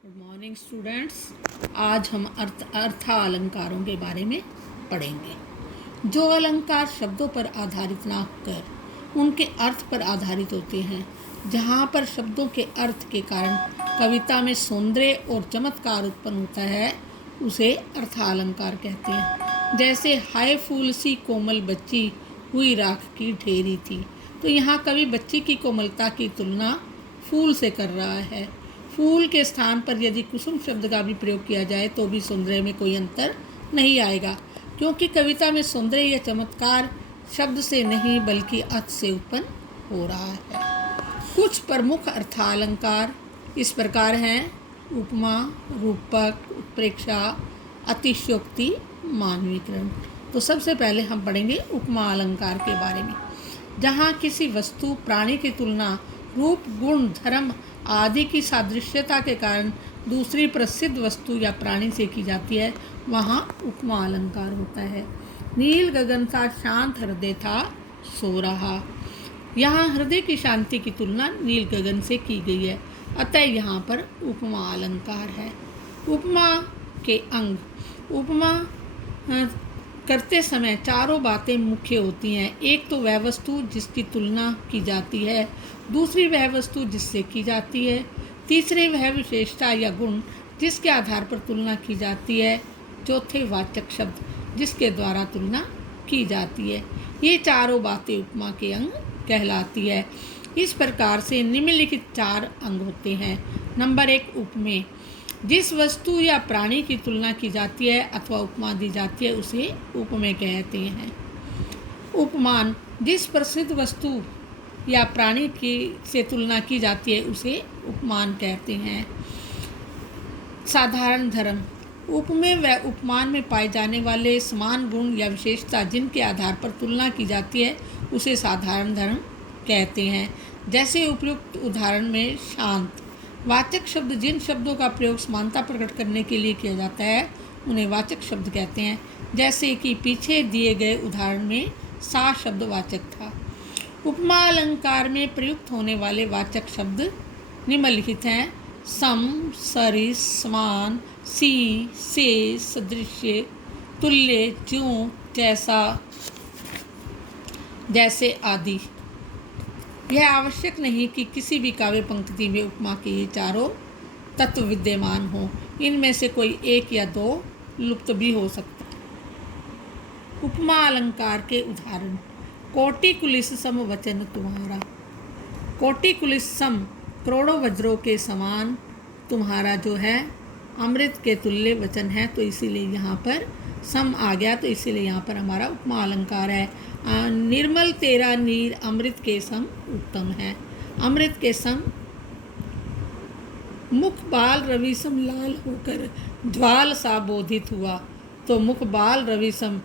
Good morning students. आज हम अर्थालंकारों के बारे में पढ़ेंगे। जो अलंकार शब्दों पर आधारित ना होकर उनके अर्थ पर आधारित होते हैं, जहाँ पर शब्दों के अर्थ के कारण कविता में सौंदर्य और चमत्कार उत्पन्न होता है, उसे अर्थालंकार कहते हैं। जैसे हाय फूल सी कोमल बच्ची हुई राख की ढेरी थी, तो यहाँ कवि बच्ची की कोमलता की तुलना फूल से कर रहा है। फूल के स्थान पर यदि कुसुम शब्द का भी प्रयोग किया जाए तो भी सौंदर्य में कोई अंतर नहीं आएगा, क्योंकि कविता में सौंदर्य या चमत्कार शब्द से नहीं बल्कि अर्थ से उत्पन्न हो रहा है। कुछ प्रमुख अर्थालंकार इस प्रकार हैं: उपमा, रूपक, उत्प्रेक्षा, अतिशयोक्ति, मानवीकरण। तो सबसे पहले हम पढ़ेंगे उपमा अलंकार के बारे में, जहाँ किसी वस्तु प्राणी की तुलना रूप, गुण, धर्म आदि की सादृश्यता के कारण दूसरी प्रसिद्ध वस्तु या प्राणी से की जाती है, वहाँ उपमा अलंकार होता है। नील गगन सा शांत हृदय था सो रहा। यहाँ हृदय की शांति की तुलना नील गगन से की गई है, अतः यहाँ पर उपमा अलंकार है। उपमा के अंग: उपमा करते समय चारों बातें मुख्य होती हैं। एक तो वह वस्तु जिसकी तुलना की जाती है, दूसरी वह वस्तु जिससे की जाती है, तीसरे वह विशेषता या गुण जिसके आधार पर तुलना की जाती है, चौथे वाचक शब्द जिसके द्वारा तुलना की जाती है। ये चारों बातें उपमा के अंग कहलाती है। इस प्रकार से निम्नलिखित चार अंग होते हैं। नंबर 1, उपमेय। जिस वस्तु या प्राणी की तुलना की जाती है अथवा उपमा दी जाती है, उसे उपमेय कहते हैं। उपमान: जिस प्रसिद्ध वस्तु या प्राणी की से तुलना की जाती है, उसे उपमान कहते हैं। साधारण धर्म: उपमेय व उपमान में पाए जाने वाले समान गुण या विशेषता जिनके आधार पर तुलना की जाती है, उसे साधारण धर्म कहते हैं। जैसे उपयुक्त उदाहरण में शांत। वाचक शब्द: जिन शब्दों का प्रयोग समानता प्रकट करने के लिए किया जाता है, उन्हें वाचक शब्द कहते हैं। जैसे कि पीछे दिए गए उदाहरण में सा शब्द वाचक था। उपमा अलंकार में प्रयुक्त होने वाले वाचक शब्द निम्नलिखित हैं: सम, सरिस, समान, सी, से, सदृश्य, तुल्य, ज्यों, जैसा, जैसे आदि। यह आवश्यक नहीं कि किसी भी काव्य पंक्ति में उपमा के ये चारों तत्व विद्यमान हों, इनमें से कोई एक या दो लुप्त भी हो सकता है। उपमा अलंकार के उदाहरण: कोटि कुलिस सम वचन तुम्हारा। कोटि कुलिस सम करोड़ों वज्रों के समान, तुम्हारा जो है अमृत के तुल्य वचन है, तो इसीलिए यहाँ पर सम आ गया, तो इसीलिए यहाँ पर हमारा उपमा अलंकार है। निर्मल तेरा नीर अमृत के सम उत्तम है। अमृत के सम। मुख बाल रवि सम लाल होकर ज्वाल सा बोधित हुआ, तो मुख बाल रवि सम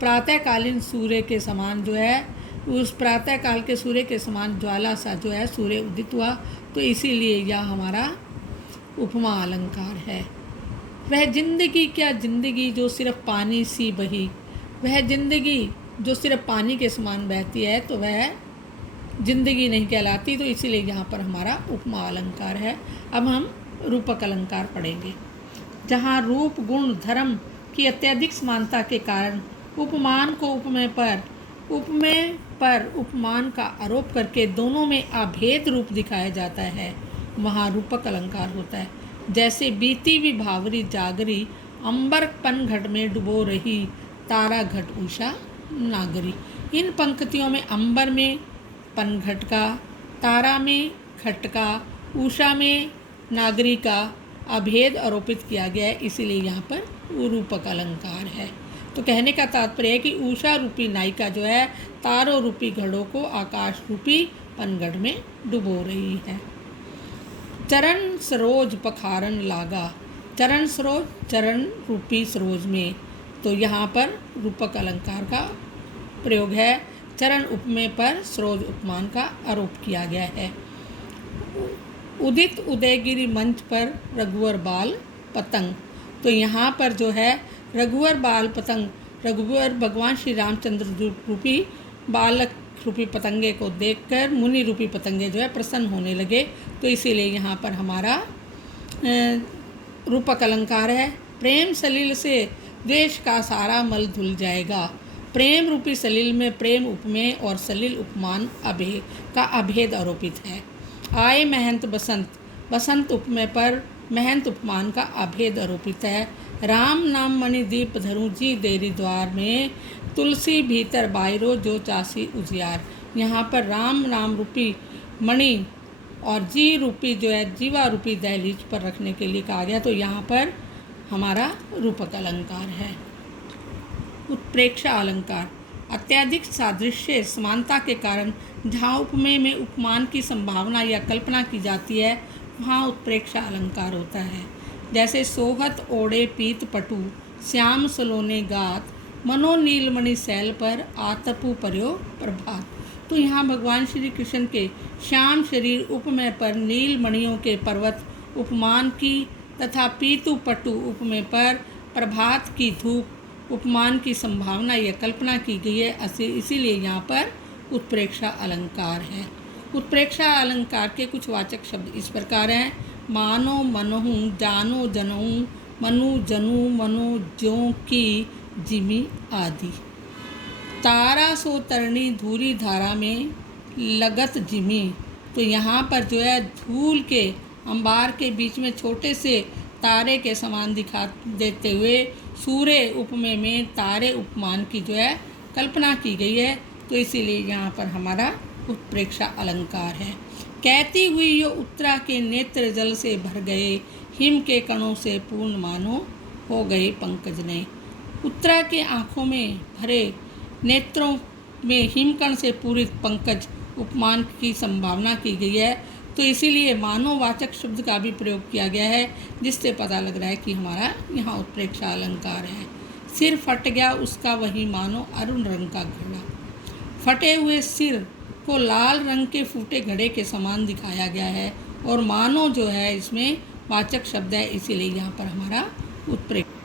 प्रातःकालीन सूर्य के समान जो है, उस प्रातःकाल के सूर्य के समान ज्वाला सा जो है सूर्य उदित हुआ, तो इसीलिए यह हमारा उपमा अलंकार है। वह जिंदगी क्या जिंदगी जो सिर्फ पानी सी बही। वह जिंदगी जो सिर्फ पानी के समान बहती है, तो वह जिंदगी नहीं कहलाती, तो इसीलिए यहाँ पर हमारा उपमा अलंकार है। अब हम रूपक अलंकार पढ़ेंगे, जहाँ रूप, गुण, धर्म की अत्यधिक समानता के कारण उपमान को उपमेय पर उपमान का आरोप करके दोनों में अभेद रूप दिखाया जाता है, वहाँ रूपक अलंकार होता है। जैसे बीती विभावरी जागरी, अंबर पन घट में डुबो रही, तारा घट उषा नागरी। इन पंक्तियों में अंबर में पनघट का, तारा में घट का, उषा में नागरी का अभेद आरोपित किया गया है, इसीलिए यहाँ पर रूपक अलंकार है। तो कहने का तात्पर्य है कि उषा रूपी नायिका जो है तारों रूपी घड़ों को आकाश रूपी पनघट में डुबो रही है। चरण सरोज पखारन लागा। चरण सरोज, चरण रूपी सरोज में, तो यहाँ पर रूपक अलंकार का प्रयोग है। चरण उपमेय पर सरोज उपमान का आरोप किया गया है। उदित उदयगिरी मंच पर रघुवर बाल पतंग, तो यहाँ पर जो है रघुवर बाल पतंग, रघुवर भगवान श्री रामचंद्र रूपी बालक रूपी पतंगे को देखकर मुनि रूपी पतंगे जो है प्रसन्न होने लगे, तो इसीलिए यहाँ पर हमारा रूपक अलंकार है। प्रेम सलिल से द्वेष का सारा मल धुल जाएगा। प्रेम रूपी सलिल में प्रेम उपमेय और सलिल उपमान का अभेद आरोपित है। आए महंत बसंत, बसंत उपमेय पर महंत उपमान का अभेद आरोपित है। राम नाम मणि दीप धरूं जी देरी द्वार में, तुलसी भीतर बायरो जो चासी उजियार। यहाँ पर राम नाम रूपी मणि और जी रूपी जो है जीवा रूपी दहलीज पर रखने के लिए कहा गया, तो यहाँ पर हमारा रूपक अलंकार है। उत्प्रेक्षा अलंकार, अत्यधिक सादृश्य समानता के कारण जहाँ उपमेय में उपमान की संभावना या कल्पना की जाती है वहाँ उत्प्रेक्षा अलंकार होता है। जैसे सोहत ओढ़े पीत पटु, श्याम सलोने गात, मनो नीलमणि सैल पर आतपु पर्यो प्रभात। तो यहाँ भगवान श्री कृष्ण के श्याम शरीर उपमेय पर नीलमणियों के पर्वत उपमान की तथा पीतु पटु उपमेय पर प्रभात की धूप उपमान की संभावना या कल्पना की गई है, इसीलिए यहाँ पर उत्प्रेक्षा अलंकार है। उत्प्रेक्षा अलंकार के कुछ वाचक शब्द इस प्रकार हैं। मानो मनहु, जानो जनहु, मनु जनु, मनो ज्यों की जिमी आदि। तारा सो तरणी धूरी धारा में लगत जिमी। तो यहाँ पर जो है धूल के अंबार के बीच में छोटे से तारे के समान दिखा देते हुए सूर्य उपमेय में तारे उपमान की जो है कल्पना की गई है, तो इसीलिए यहाँ पर हमारा उत्प्रेक्षा अलंकार है। कहती हुई यो उत्तरा के नेत्र जल से भर गए, हिम के कणों से पूर्ण मानो हो गए पंकज ने। उत्तरा के आँखों में भरे नेत्रों में हिमकण से पूरित पंकज उपमान की संभावना की गई है, तो इसीलिए मानववाचक शब्द का भी प्रयोग किया गया है, जिससे पता लग रहा है कि हमारा यहाँ उत्प्रेक्षा अलंकार है। सिर फट गया उसका वही मानो अरुण रंग का घड़ा। फटे हुए सिर को लाल रंग के फूटे घड़े के समान दिखाया गया है और मानो जो है इसमें वाचक शब्द है, इसीलिए यहाँ पर हमारा उत्प्रेक्षा।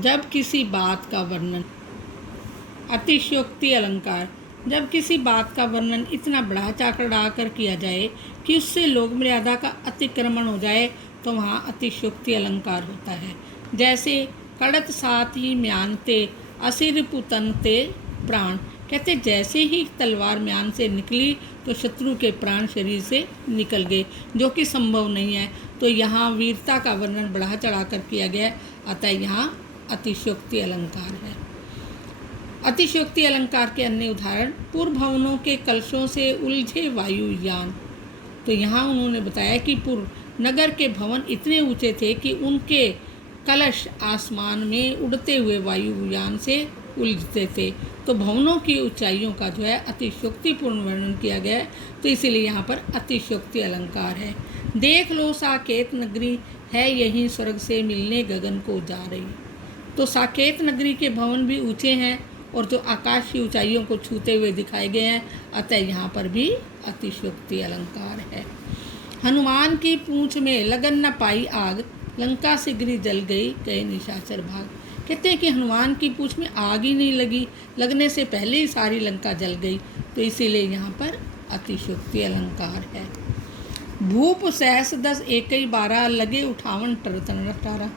जब किसी बात का वर्णन, अतिशयोक्ति अलंकार, जब किसी बात का वर्णन इतना बढ़ा चढ़ा कर किया जाए कि उससे लोक मर्यादा का अतिक्रमण हो जाए, तो वहाँ अतिशयोक्ति अलंकार होता है। जैसे कड़त साथ ही म्यानते असिर पुतनते प्राण, कहते जैसे ही तलवार म्यान से निकली तो शत्रु के प्राण शरीर से निकल गए, जो कि संभव नहीं है। तो यहाँ वीरता का वर्णन बढ़ा चढ़ा कर किया गया, अतः यहाँ अतिशयोक्ति अलंकार है। अतिशयोक्ति अलंकार के अन्य उदाहरण, पूर्व भवनों के कलशों से उलझे वायुयान। तो यहाँ उन्होंने बताया कि पूर्व नगर के भवन इतने ऊंचे थे कि उनके कलश आसमान में उड़ते हुए वायुयान से उलझते थे। तो भवनों की ऊंचाइयों का जो है अतिशयोक्तिपूर्ण वर्णन किया गया है, तो इसीलिए यहाँ पर अतिशयोक्ति अलंकार है। देख लो साकेत नगरी है यहीं स्वर्ग से मिलने गगन को जा रही। तो साकेत नगरी के भवन भी ऊंचे हैं और जो आकाश की ऊंचाइयों को छूते हुए दिखाए गए हैं, अतः यहाँ पर भी अतिशयोक्ति अलंकार है। हनुमान की पूंछ में लगन न पाई आग, लंका से गिरी जल गई कई निशाचर भाग। कहते हैं कि हनुमान की पूंछ में आग ही नहीं लगी, लगने से पहले ही सारी लंका जल गई, तो इसीलिए यहाँ पर अतिशयोक्ति अलंकार है। भूप सहस 10 एकई 12 लगे उठावन टरतन रटारा।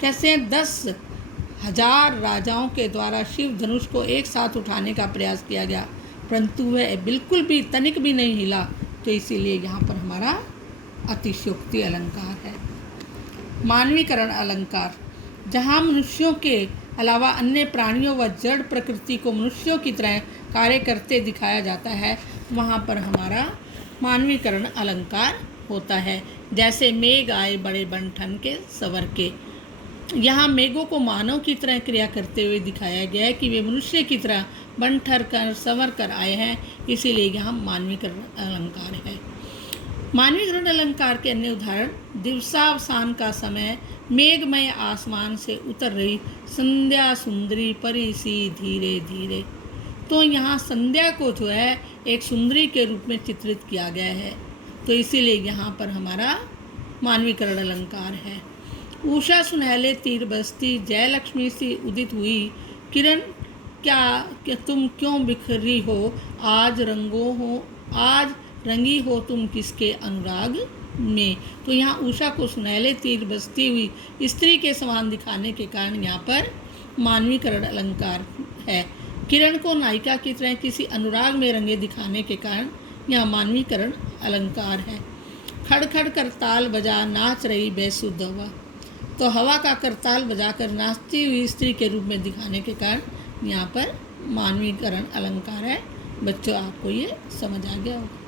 कैसे 10,000 राजाओं के द्वारा शिव धनुष को एक साथ उठाने का प्रयास किया गया, परंतु वह बिल्कुल भी तनिक भी नहीं हिला, तो इसीलिए यहाँ पर हमारा अतिशयोक्ति अलंकार है। मानवीकरण अलंकार, जहाँ मनुष्यों के अलावा अन्य प्राणियों व जड़ प्रकृति को मनुष्यों की तरह कार्य करते दिखाया जाता है, वहाँ पर हमारा मानवीकरण अलंकार होता है। जैसे मेघ आए बड़े बनठन के सवर के, यहाँ मेघों को मानव की तरह क्रिया करते हुए दिखाया गया है कि वे मनुष्य की तरह बन ठर कर संवर कर आए हैं, इसीलिए यहाँ मानवीकरण अलंकार है। मानवीकरण अलंकार के अन्य उदाहरण, दिवसावसान का समय मेघमय आसमान से उतर रही संध्या सुंदरी परी सी धीरे धीरे। तो यहाँ संध्या को जो है एक सुंदरी के रूप में चित्रित किया गया है, तो इसीलिए यहाँ पर हमारा मानवीकरण अलंकार है। उषा सुनहले तीर बस्ती जयलक्ष्मी सी उदित हुई, किरण क्या तुम क्यों बिखरी हो, आज रंगी हो तुम किसके अनुराग में। तो यहाँ उषा को सुनहले तीर बसती हुई स्त्री के समान दिखाने के कारण यहाँ पर मानवीकरण अलंकार है। किरण को नायिका की तरह किसी अनुराग में रंगे दिखाने के कारण यहाँ मानवीकरण अलंकार है। खड़ खड़ करताल बजा नाच रही बेसुध हवा, तो हवा का करताल बजाकर नाचती हुई स्त्री के रूप में दिखाने के कारण यहाँ पर मानवीकरण अलंकार है। बच्चों, आपको ये समझ आ गया होगा।